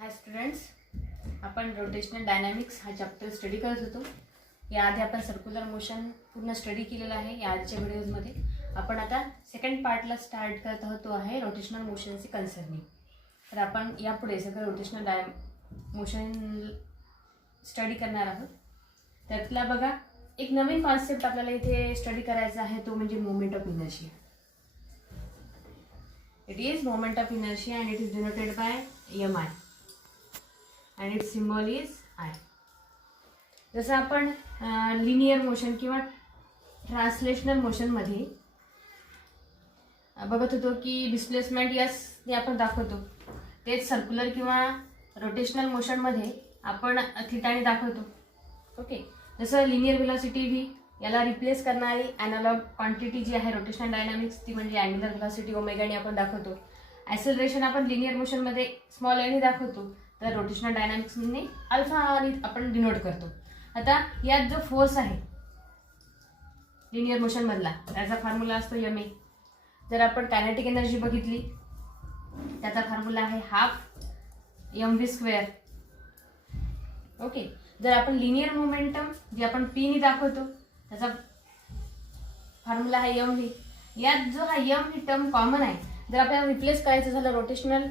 हाय students, आपण rotational dynamics हा chapter study करत होतो. याआधी आपण सर्क्युलर मोशन पूर्ण स्टडी केलेला आहे. या आजच्या व्हिडिओजमध्ये आपण आता सेकंड पार्टला स्टार्ट करत आहोत, तो आहे रोटेशनल मोशनची कन्सर्निंग. तर आपण यापुढे सगळं रोटेशनल मोशन स्टडी करणार आहोत. त्यातला बघा एक नवीन कॉन्सेप्ट आपल्याला इथे स्टडी करायचा आहे, तो म्हणजे moment of inertia. It is moment of inertia and it is denoted by mi. and its symbol is I. जसं आपण लिनियर मोशन किंवा ट्रान्सलेशनल मोशन मध्ये बघत होतो की डिस्प्लेसमेंट यस हे आपण दाखवतो, तेच सर्क्युलर किंवा रोटेशनल मोशन मध्ये आपण थिटाने दाखवतो. ओके, जसं लिनियर व्हेलॉसिटी व्ही याला रिप्लेस करणारी अॅनालॉग क्वांटिटी जी आहे रोटेशनल डायनॅमिक्स ती म्हणजे अँग्युलर व्हेलॉसिटी ओमेगाने आपण दाखवतो. ॲक्सेलरेशन आपण लिनियर मोशन मध्ये स्मॉल एने दाखवतो, तर रोटेशनल डायनॅमिक्सने अल्फा आपण डिनोट करतो. आता यात जो फोर्स आहे लिनियर मोशन मधला त्याचा फॉर्म्युला असतो एम ए. जर आपण कायनेटिक एनर्जी बघितली त्याचा फॉर्म्युला आहे half M V square. Okay, जर आपण लिनियर मोमेंटम जे आपण पी ने दाखवतो त्याचा फॉर्म्युला आहे एम व्ही. यात जो हा एम ही टर्म कॉमन आहे. जर आपल्याला रिप्लेस करायचं झालं रोटेशनल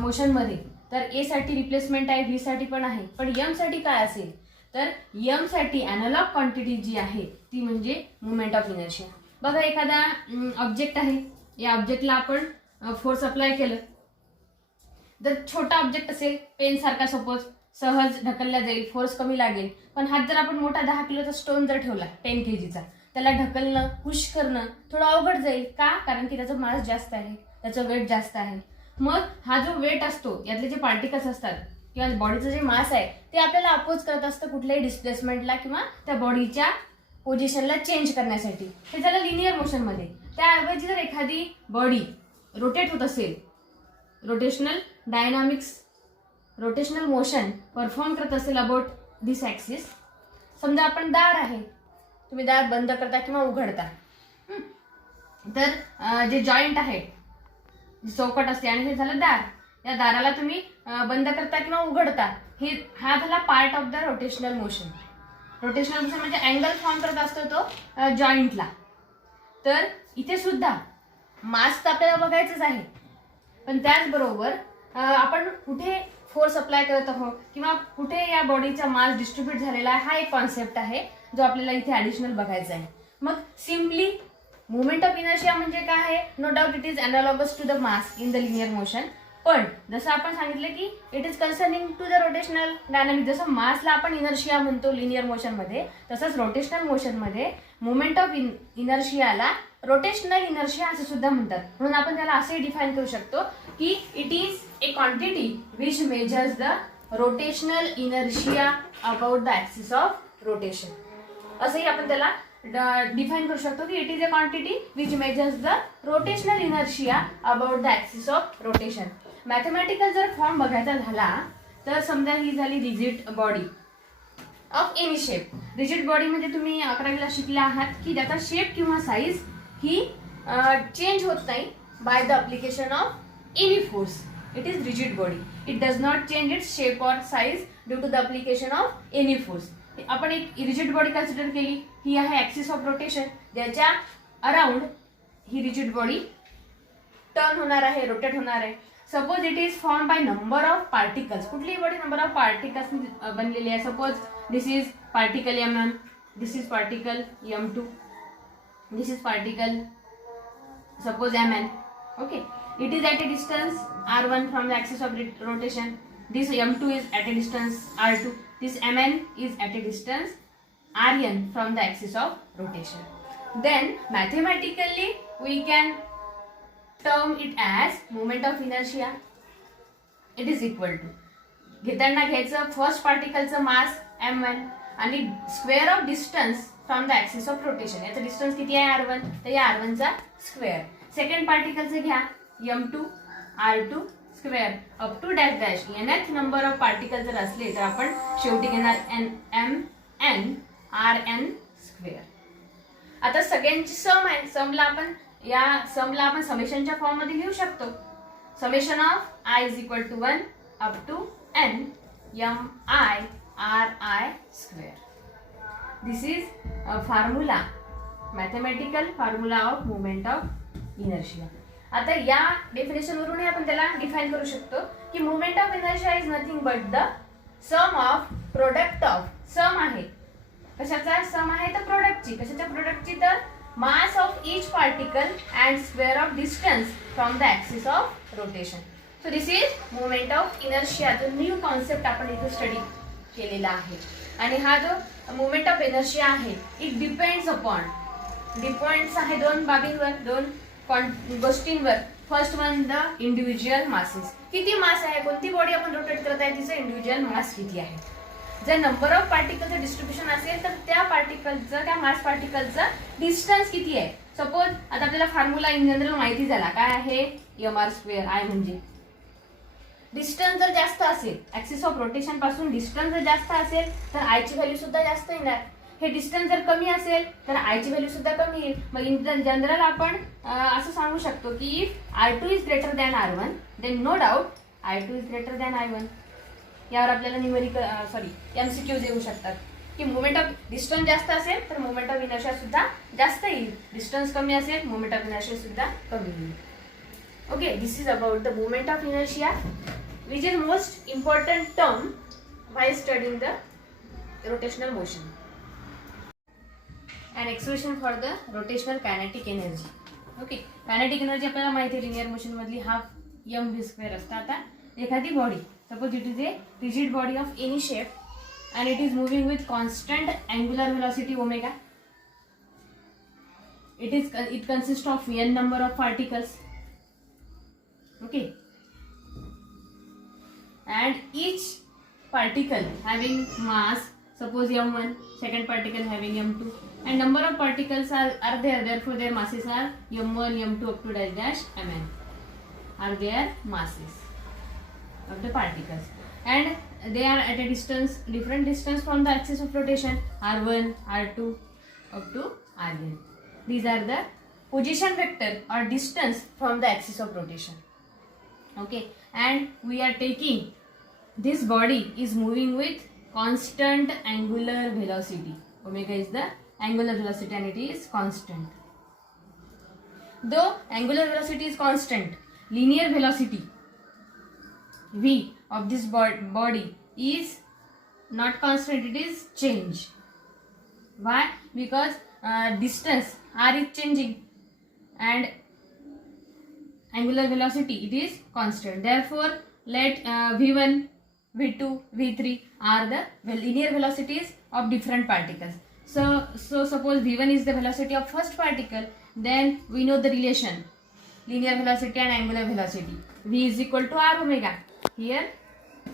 मोशन मध्ये तर ए साठी रिप्लेसमेंट आहे, व्ही साठी पण आहे, पण एम साठी काय असेल तर एम साठी अॅनालॉग क्वांटिटी जी आहे ती म्हणजे मोमेंट ऑफ इनर्शिया. बघा, एखादा ऑब्जेक्ट आहे, या ऑब्जेक्टला आपण फोर्स अप्लाय केलं. जर छोटा ऑब्जेक्ट असेल पेन सारखा सपोज सहज ढकलला जाईल, फोर्स कमी लागेल. पण हात जर आपण मोठा 10 किलोचा स्टोन जर ठेवला 10 kg चा, त्याला ढकलणं पुश करणं थोडं अवघड जाईल. का? कारण की त्याचं मास जास्त आहे, त्याचं वेट जास्त आहे. मग हा जो वेट असतो यातले जे पार्टिकल्स असतात किंवा बॉडीचं जे मास आहे ते आपल्याला अपोज करत असतं कुठल्याही डिस्प्लेसमेंटला किंवा त्या बॉडीच्या पोझिशनला चेंज करण्यासाठी. हे झालं लिनियर मोशन मध्ये. त्याऐवजी जर एखादी बॉडी रोटेट होत असेल, rotational dynamics rotational motion perform करत असेल अबाउट दिस ॲक्सिस. समजा आपण दार आहे, तुम्ही दार बंद करता किंवा उघडता, तर जे जॉईंट आहे चौकट असते आणि हे झालं दार. या दाराला तुम्ही बंद करता किंवा उघडता, हा झाला part of the rotational motion. Rotational motion म्हणजे अँगल फॉर्म करत असतो तो जॉईंटला. तर इथे सुद्धा मास तर आपल्याला बघायचंच आहे, पण त्याचबरोबर आपण कुठे फोर्स अप्लाय करत आहोत किंवा कुठे या बॉडीचा मास डिस्ट्रीब्यूट झालेला आहे हा एक कॉन्सेप्ट आहे जो आपल्याला इथे ॲडिशनल बघायचा आहे. मग सिम्पली मोमेंट ऑफ इनर्शिया म्हणजे काय आहे? No doubt it is analogous to the mass in the linear motion. पण जसं आपण सांगितलं की it is concerning to the rotational dynamics. जसं मासला आपण इनर्शिया म्हणतो लिनियर मोशन मध्ये, तसंच रोटेशनल मोशन मध्ये मोमेंट ऑफ इनर्शियाला रोटेशनल इनर्शिया असं सुद्धा म्हणतात. म्हणून आपण त्याला असे डिफाइन करू शकतो की it is a quantity which measures the rotational inertia about the axis of rotation. असंही आपण त्याला डिफाइन करू शकतो की it is a quantity which measures the rotational inertia about the axis of rotation. Mathematical जर फॉर्म बघायचा झाला तर समजा ही झाली rigid body of any shape. Rigid body म्हणजे तुम्ही 11वीला शिकला आहात की त्याचा शेप किंवा साईज ही चेंज होत नाही by the application of any force. It is rigid body. It does not change its shape or size due to the application of any force. आपण एक रिजिड बॉडी कन्सिडर केली, ही आहे axis of rotation, ज्याच्या around ही rigid body turn होणार आहे, rotate होणार आहे. Suppose it is form by number of particles. कुठलीही बॉडी नंबर ऑफ पार्टिकल्स बनलेली आहे. Suppose this is particle mm, this is particle m2, this is particle suppose mn. Okay, it is at a distance r1 from the axis of rotation. This m2 is at a distance r2. This mn is at a distance rn from the axis of rotation. Then mathematically we can term it as moment of inertia. It is equal to, घेताना घ्यायचं first पार्टिकलचं मास m1 आणि square of distance from the axis of rotation. याचं distance किती आहे r1, तर या r1 चा square. Second पार्टिकलचं घ्या m2 r2 square up to dash dash nth number of particle जर असले तर आपण शेवटी घेणार mn rn स्क्वेअर. आता सगळ्यांची सम आहे, समला आपण समेशनच्या फॉर्म मध्ये लिहू शकतो. Summation of i is equal to 1 up to n mi/ri square. This is a formula, mathematical formula of moment of inertia. आता या डेफिनेशन वरून आपण त्याला डिफाइन करू शकतो की moment of inertia is nothing but the sum of product of, sum आहे कशाचा, सम आहे तर प्रोडक्टची, कशाच्या प्रोडक्टची तर mass of each particle and square of distance from the axis of rotation. So this is moment of inertia. तो new concept आपण इथे स्टडी केलेला आहे. आणि हा जो मोमेंट ऑफ इनर्शिया आहे इट डिपेंड्स अपॉन, डिपेंड्स आहे दोन बाबींवर, दोन गोष्टींवर. First one the individual masses, किती मास आहे, कोणती बॉडी आपण रोटेट करत आहे तिचं इंडिव्हिज्युअल मास किती आहे. जर नंबर ऑफ पार्टिकलचं डिस्ट्रीब्युशन असेल तर त्या पार्टिकलचं, त्या मास पार्टिकलचं डिस्टन्स किती आहे. सपोज आता आपल्याला फॉर्म्युला इन जनरल माहिती झाला काय आहे, mr². आय म्हणजे डिस्टन्स जर जास्त असेल, ऍक्सिस ऑफ रोटेशन पासून डिस्टन्स जर जास्त असेल तर आयची व्हॅल्यू सुद्धा जास्त येणार. हे डिस्टन्स जर कमी असेल तर आयची व्हॅल्यू सुद्धा कमी येईल. मग इन जनरल आपण असं सांगू शकतो की if r2 is greater than r1 then no doubt i2 is greater than i1. यावर आपल्याला न्यूमेरिकल MCQs येऊ शकतात की मोमेंट ऑफ डिस्टन्स जास्त असेल तर मोमेंट ऑफ इनर्शिया सुद्धा जास्त येईल, डिस्टन्स कमी असेल मोमेंट ऑफ इनर्शिया सुद्धा कमी येईल. Okay, this is about the moment of inertia which is most important term while studying the rotational motion. An expression for the rotational kinetic energy. Okay, kinetic energy आपल्याला माहिती आहे linear motion मधली half mv² असते. आता एखादी body, suppose it is a rigid body of any shape and it is moving with constant angular velocity omega. It consists of n number of particles. Okay, and each particle having mass, suppose m1, second particle having m2, and number of particles are there, therefore their masses are m1 m2 up to dash dash mn are their masses of the particles, and they are at a distance, different distance from the axis of rotation, r1 r2 up to rn. These are the position vector or distance from the axis of rotation. Okay, and we are taking this body is moving with constant angular velocity. Omega is the angular velocity and it is constant. Though angular velocity is constant, linear velocity v of this body is not constant, it is change. Why? Because distance r is changing and angular velocity it is constant. Therefore let v1, v2, v3 are the linear velocities of different particles. So suppose v1 is the velocity of first particle, then we know the relation linear velocity and angular velocity. V is equal to r omega here,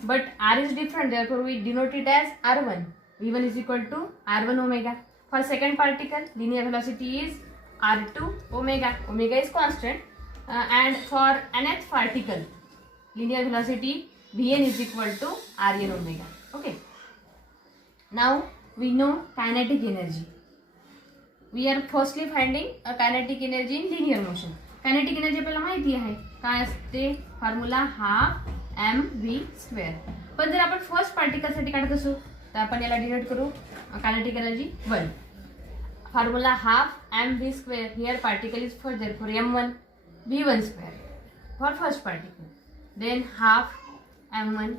but r is different, therefore we denote it as r1. v1 is equal to r1 omega. For second particle linear velocity is r2 omega, omega is constant. And for nth particle linear velocity Vn is equal to Rn omega. Okay, now we know kinetic energy. We are firstly finding a kinetic energy in linear motion. Kinetic energy आपल्याला माहिती आहे काय असते, formula half mv². पण जर आपण first particle साठी काढत असू तर आपण याला डिनोट करू kinetic energy 1. Formula half mv². Here particle is first, therefore m1 v1² for first particle, then half m1.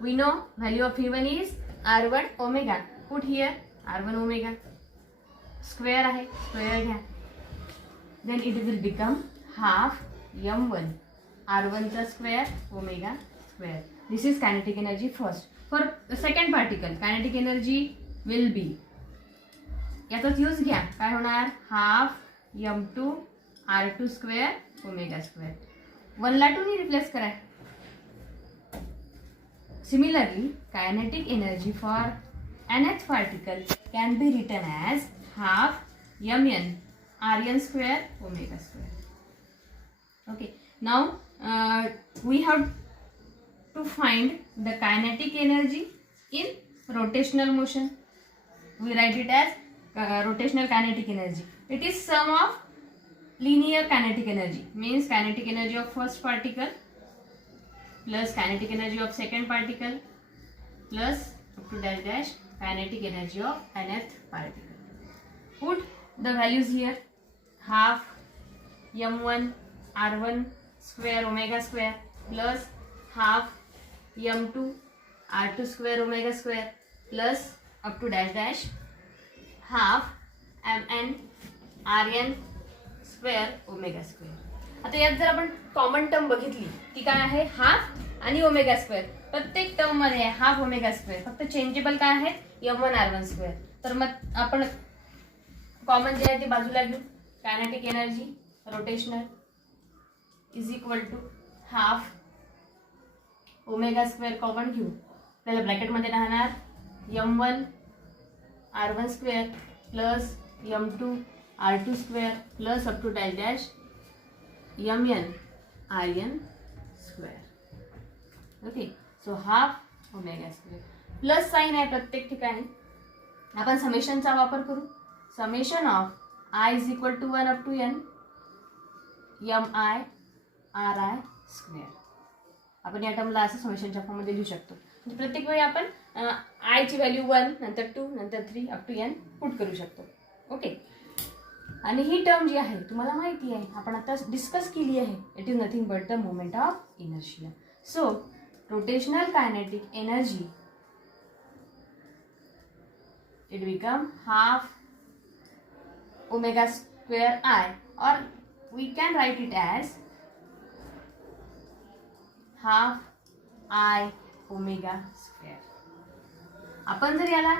We know value of v1 is r1 omega. Put here r1 omega, square आहे, square घ्या, then it will become half m1 r1 चा square omega square. This is kinetic energy first. For second particle kinetic energy will be, याचाच use घ्या, काय होणार, half m2 r2² omega². 1 ला 2 ने replace करा. Similarly, kinetic energy for nth particle can be written as half mn rn² omega². Okay, now we have to find the kinetic energy in rotational motion. We write it as rotational kinetic energy. It is sum of linear kinetic energy, means kinetic energy of first particle plus kinetic energy of second particle plus up to dash dash kinetic energy of nth particle. Put the values here. Half m1 r1 square omega square plus half m2 r2 square omega square plus up to dash dash half mn rn square omega square. आता यात जर आपण common term बघितली ती काय आहे, half आणि omega square. प्रत्येक टर्म मध्ये आहे हाफ ओमेगा स्क्वेअर. फक्त चेंजेबल काय आहे, m1 r1 स्क्वेअर. तर मग आपण कॉमन जे आहे ते बाजूला घेऊ. Kinetic energy rotational is equal to half omega square common घेऊ. आपल्याला ब्रॅकेटमध्ये राहणार m1 r1 square plus m2 r2 square plus up to dash dash mn rn square. Okay, so half omega square. Plus sign आहे प्रत्येक ठिकाणी. आपण समेशनचा वापर करू. Summation of i is equal to 1 up to n mi ri square. आपण या टर्मला असं समेशनच्या फॉर्ममध्ये लिहू शकतो. म्हणजे प्रत्येक वेळी आपण आय ची व्हॅल्यू 1 नंतर 2 नंतर 3 अप टू n पुट करू शकतो. ओके, आणि ही टर्म जी आहे तुम्हाला माहिती आहे, आपण आता डिस्कस केली आहे. It is nothing but the moment of inertia. So rotational kinetic energy it become half omega square I, और we can write it as half I omega square. आपण जर याला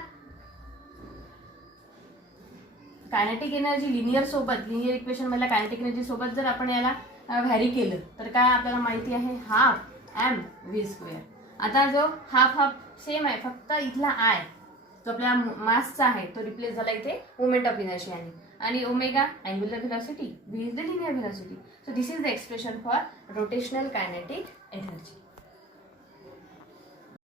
कायनेटिक एनर्जी लिनियर इक्वेशन मधल्या kinetic energy सोबत जर आपण याला vary केलं तर काय आपल्याला माहिती आहे, हाफ एम व्ही स्क्वेअर. आता जो हाफ सेम आहे, फक्त इथला आय जो आपल्या मासचा आहे तो रिप्लेस झाला इथे मोमेंट ऑफ इनर्शियाने. आणि omega angular velocity, v is the linear velocity. So this is the expression for rotational kinetic energy.